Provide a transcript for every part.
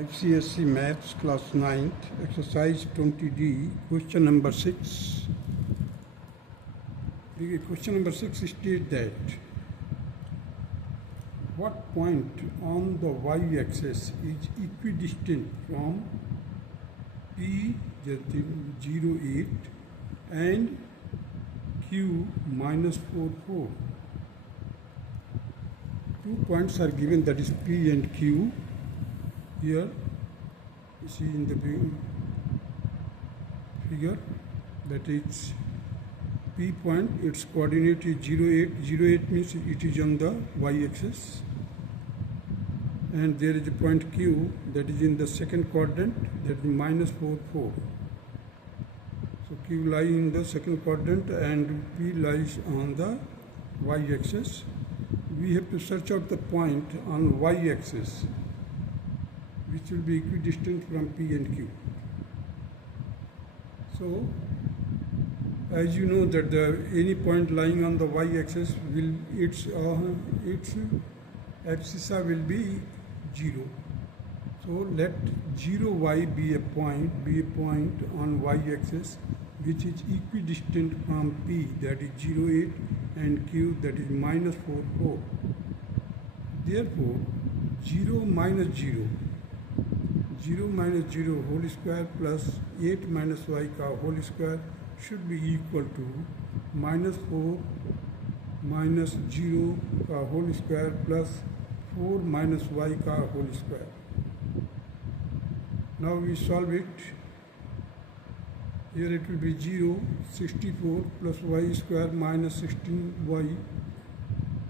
ICSE Maths Class 9th, Exercise 20D, question number 6. The question number 6 states that what point on the y-axis is equidistant from P 08 and Q minus 4. 2 points are given, that is P and Q. Here you see in the figure that it's P point, its coordinate is 08. 08 means it is on the y-axis, and there is a point Q that is in the second quadrant, that is minus 4. So Q lies in the second quadrant and P lies on the y-axis. We have to search out the point on y-axis which will be equidistant from P and Q. So, as you know that any point lying on the y-axis will its abscissa will be 0. So let 0y be a point on y-axis which is equidistant from P, that is 08, and Q, that is minus 4. Therefore, 0 minus 0 whole square plus 8 minus y का whole square should be equal to minus 4 minus 0 का whole square plus 4 minus y का whole square. Now we solve it. Here it will be 0, 64 plus y square minus 16y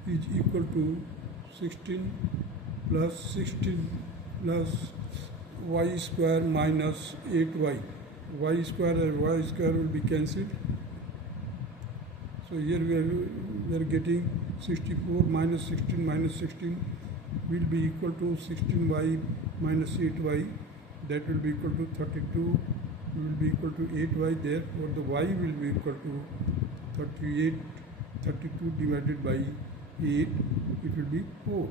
is equal to 16 plus y square minus 8y. Y square and y square will be cancelled. So here we are getting 64 minus 16 will be equal to 16y minus 8y. That will be equal to 32. Will be equal to 8y. Therefore the y will be equal to 32 divided by 8. It will be 4.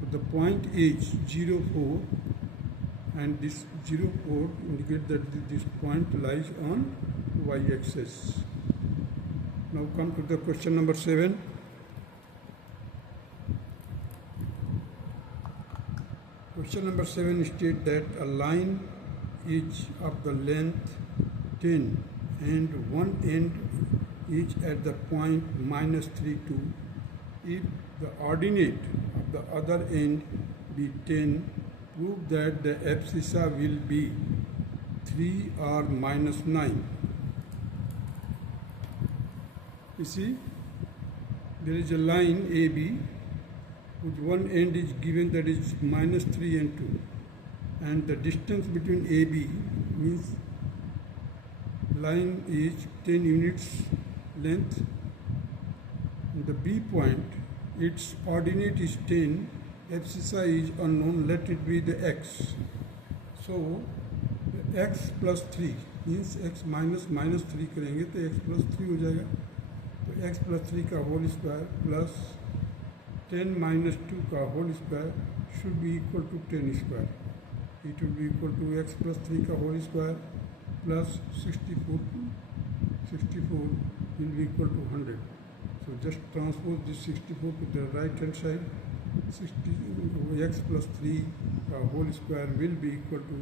So the point is 0, 4. And this 04 indicates that this point lies on y-axis. Now come to the question number 7. Question number 7 states that a line is of the length 10 and one end is at the point minus 3, 2. If the ordinate of the other end be 10, prove that the abscissa will be 3 or minus 9. You see, there is a line AB whose one end is given, that is minus 3 and 2. And the distance between AB means line is 10 units length. And the B point, its ordinate is 10. Abscissa is unknown, let it be the x. So x plus 3 means x minus 3 करेंगे तो x plus 3 हो जाएगा. तो x plus 3 का whole square plus 10 minus 2 का whole square should be equal to 10 square. It will be equal to x plus 3 का whole square plus 64 will be equal to 100. So just transpose this 64 to the right hand side. X plus 3 whole square will be equal to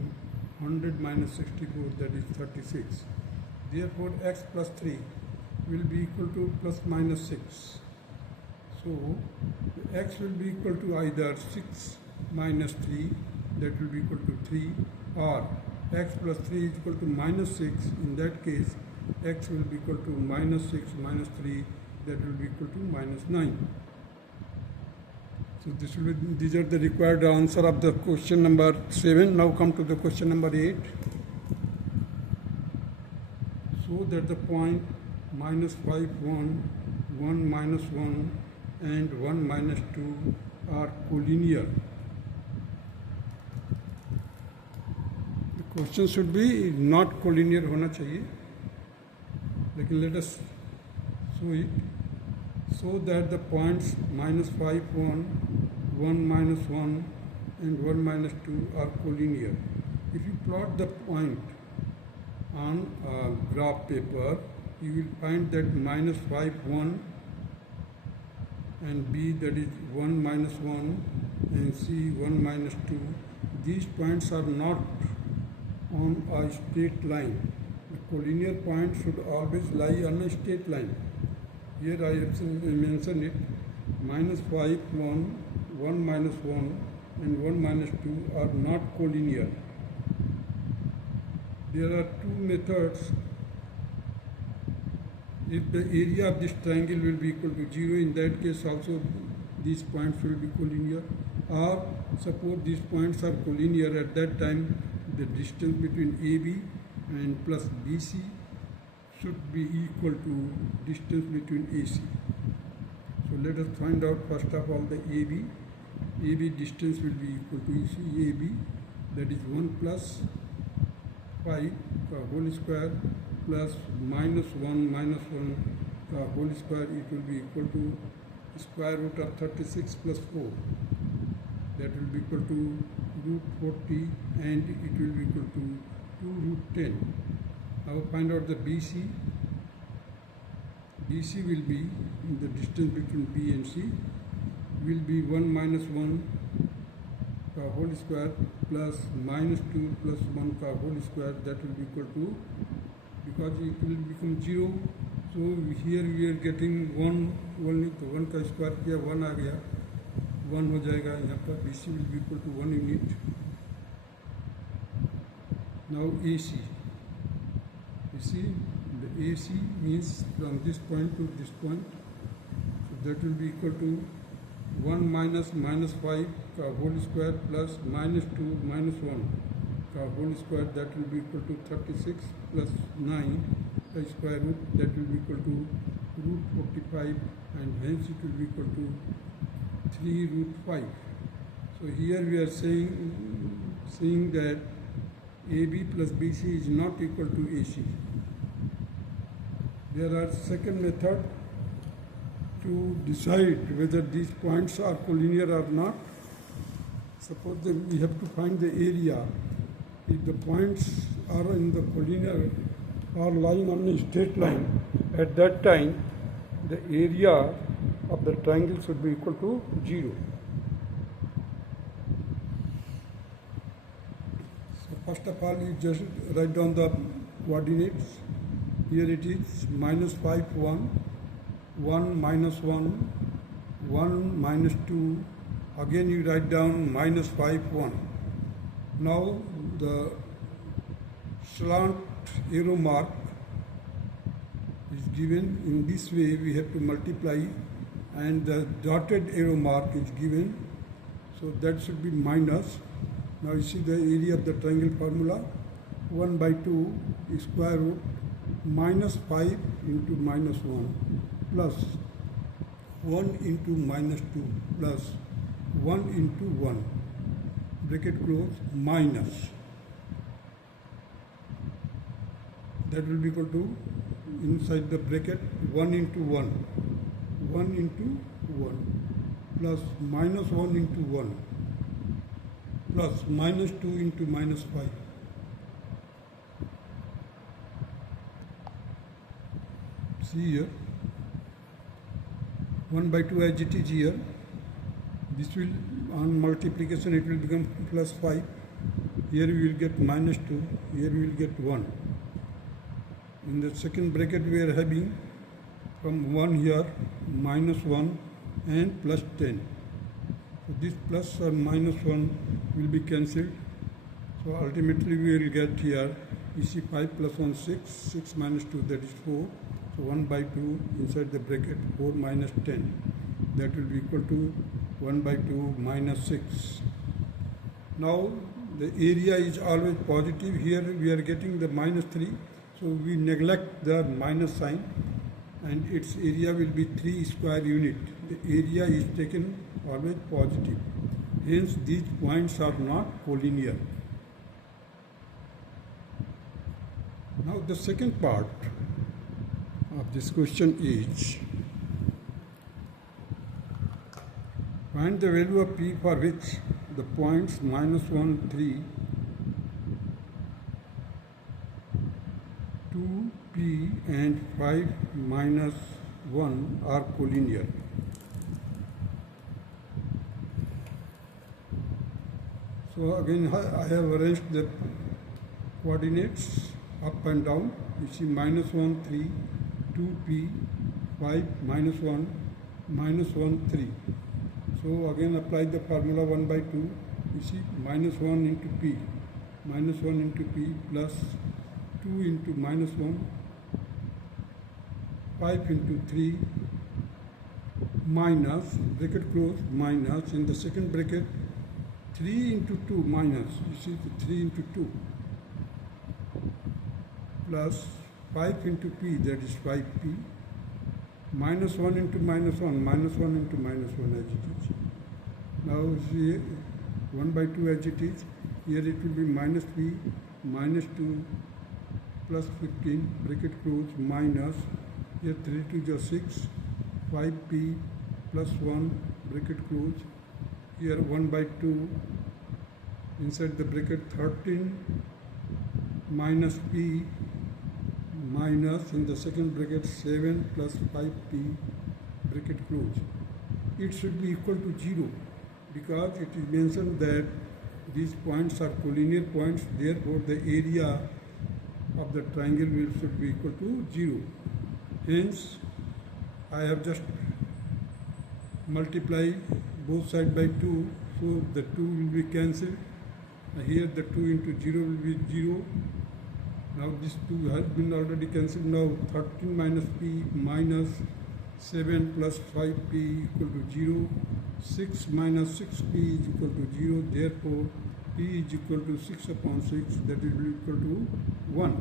100 minus 64, that is 36. Therefore x plus 3 will be equal to plus minus 6. So x will be equal to either 6 minus 3, that will be equal to 3, or x plus 3 is equal to minus 6. In that case x will be equal to minus 6 minus 3, that will be equal to minus 9. So these are the required answer of the question number 7. Now come to the question number 8. So that the point minus 5, 1, 1 minus 1 and 1 minus 2 are collinear. The question should be not collinear होना चाहिए, लेकिन let us show it. So that the points minus 5, 1, 1 minus 1 and 1 minus 2 are collinear. If you plot the point on a graph paper, you will find that minus 5, 1 and B, that is 1 minus 1, and C 1 minus 2. These points are not on a straight line. The collinear point should always lie on a straight line. Here I have mentioned it. Minus 5, 1, 1 minus 1 and 1 minus 2 are not collinear. There are two methods. If the area of this triangle will be equal to 0, in that case also these points will be collinear. Or suppose these points are collinear, at that time the distance between AB and plus BC should be equal to distance between AC. So let us find out first of all the AB. AB distance will be equal to AC. AB, that is 1 plus 5 whole square plus minus 1 whole square, it will be equal to square root of 36 plus 4. That will be equal to root 40 and it will be equal to 2 root 10. Now find out the BC. BC will be in the distance between B and C will be 1 minus 1 whole square plus minus 2 plus 1 whole square, that will be equal to, because it will become 0, so here we are getting 1 only, तो 1 का square किया 1 आ गया, 1 हो जाएगा यहाँ पर. BC will be equal to 1 unit. Now AC. You see the AC means from this point to this point, so that will be equal to 1 minus 5 का whole square plus minus 2 minus 1 का whole square, that will be equal to 36 plus 9 का square root, that will be equal to root 45, and hence it will be equal to 3 root 5. So here we are saying that AB plus BC is not equal to AC. There are second method to decide whether these points are collinear or not. Suppose that we have to find the area. If the points are in the collinear or lying on a straight line, at that time the area of the triangle should be equal to 0. So first of all, you just write down the coordinates. Here it is minus 5, 1, 1 minus 1, 1 minus 2, again you write down minus 5, 1. Now the slant arrow mark is given in this way, we have to multiply, and the dotted arrow mark is given, so that should be minus. Now you see the area of the triangle formula, 1 by 2 is square root minus 5 into minus 1 plus 1 into minus 2 plus 1 into 1, bracket close, minus. That will be equal to, inside the bracket, 1 into 1, 1 into 1 plus minus 1 into 1 plus minus 2 into minus 5. See here, 1 by 2 as it is here. This will, on multiplication, it will become plus 5. Here we will get minus 2. Here we will get 1. In the second bracket we are having from 1 here, minus 1 and plus 10. So this plus or minus 1 will be cancelled. So ultimately we will get here, you see 5 plus 1, 6, 6 minus 2, that is 4. So 1 by 2 inside the bracket, 4 minus 10. That will be equal to 1 by 2 minus 6. Now the area is always positive. Here we are getting the minus 3. So we neglect the minus sign and its area will be 3 square unit. The area is taken always positive. Hence these points are not collinear. Now the second part of this question is, find the value of P for which the points -1, 3, 2, P and 5, -1 are collinear. So again I have arranged the coordinates up and down. You see -1, 3, 2, P, 5, -1, -1, 3. So again apply the formula 1 by 2. You see -1 into P, -1 into P plus 2 into -1, 5 into 3 minus, bracket close, minus, in the second bracket 3 into 2 minus, you see the 3 into 2 plus 5 into P, that is 5P, -1 into -1, -1 into -1 as it is. Now see 1 by 2 as it is. Here it will be -P, -2 plus 15, bracket close, minus, here 3 to the 6, 5P plus 1, bracket close, here 1 by 2, inside the bracket 13, minus P, minus, in the second bracket 7 plus 5P, bracket close. It should be equal to 0 because it is mentioned that these points are collinear points, therefore the area of the triangle should be equal to 0. Hence, I have just multiplied both sides by 2, so the 2 will be cancelled. Here the 2 into 0 will be 0. Now this 2 has been already cancelled. Now 13 minus P minus 7 plus 5P equal to 0. 6 minus 6P is equal to 0. Therefore, P is equal to 6 upon 6, that will be equal to 1.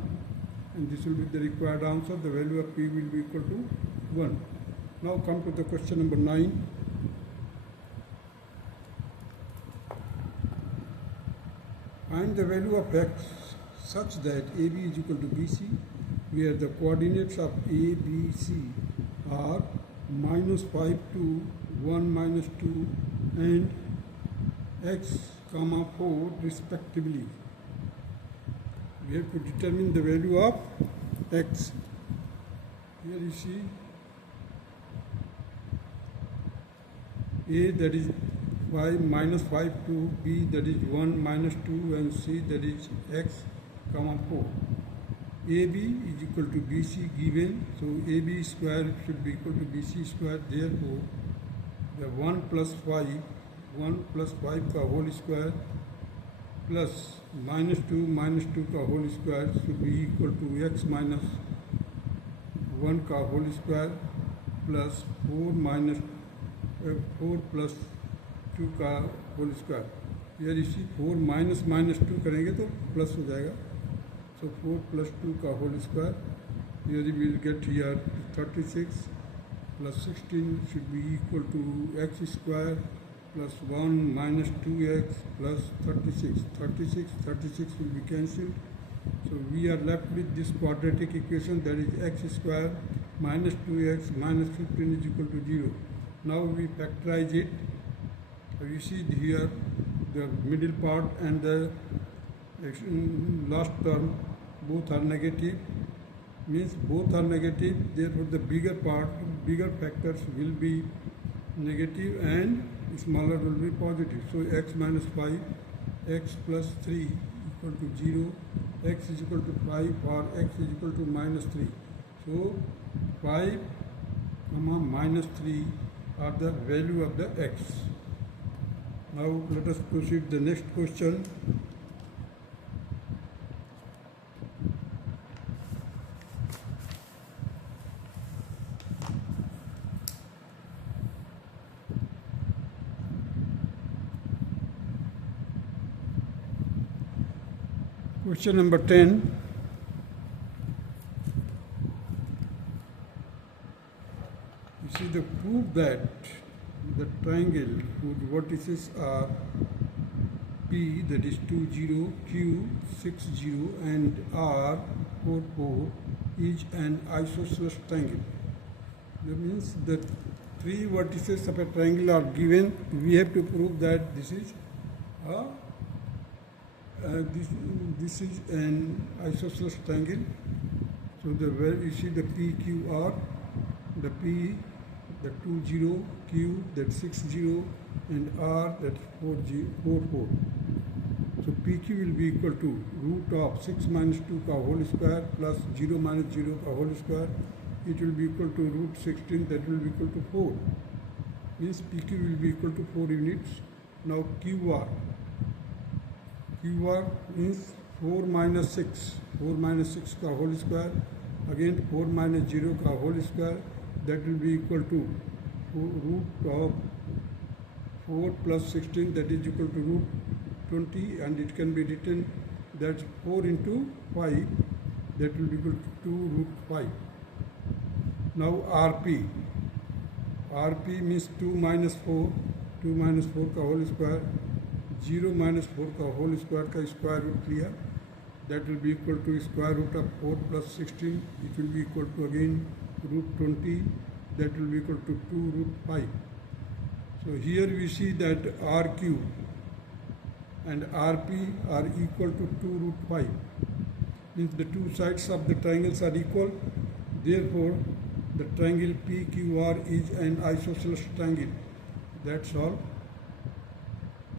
And this will be the required answer. The value of P will be equal to 1. Now come to the question number 9. Find the value of x such that AB is equal to BC, where the coordinates of A, B, C are -5, 2, 1, -2 and x, 4 respectively. We have to determine the value of x. Here you see A, that is 5, -5, 2, B, that is 1, -2 and C, that is x, 4. AB is equal to BC given, so AB square should be equal to BC square. Therefore, the 1 plus 5 का whole square plus -2 का whole square should be equal to x minus 1 का whole square plus 4 plus 2 का whole square. Here इसी 4 minus 2 करेंगे तो plus हो जाएगा. So 4 plus 2 का whole square. Here we will get here 36 plus 16 should be equal to x square plus 1 minus 2x plus 36. 36 will be cancelled. So we are left with this quadratic equation, that is x square minus 2x minus 15 is equal to 0. Now we factorize it. You see here the middle part and the last term both are negative, means both are negative, therefore the bigger factors will be negative and smaller will be positive. So x minus 5, x plus 3 equal to 0, x is equal to 5 or x is equal to -3. So 5, -3 are the value of the x. Now let us proceed to the next question. Question number 10. You see, the proof that the triangle whose vertices are P, that is 2, 0, Q, 6, 0 and R, 4, 4 is an isosceles triangle. That means the three vertices of a triangle are given. We have to prove that this is uh, this is an isosceles triangle. So where you see the PQR, the P, the 20, Q, that 60, and R, that 44. So PQ will be equal to root of 6 minus 2 ka whole square plus 0 minus 0 ka whole square. It will be equal to root 16, that will be equal to 4. Means PQ will be equal to 4 units. Now QR. QR means 4 minus 6. 4 minus 6 ka whole square. Again 4 minus 0 ka whole square. That will be equal to root of 4 plus 16, that is equal to root 20, and it can be written that 4 into 5, that will be equal to 2 root 5. Now RP. RP means 2 minus 4. 2 minus 4 का whole square. 0 minus 4 का whole square का square root लिया. That will be equal to square root of 4 plus 16. It will be equal to again root 20. That will be equal to 2 root 5. So here we see that RQ and RP are equal to 2 root 5. Means the two sides of the triangles are equal. Therefore, the triangle PQR is an isosceles triangle. That's all.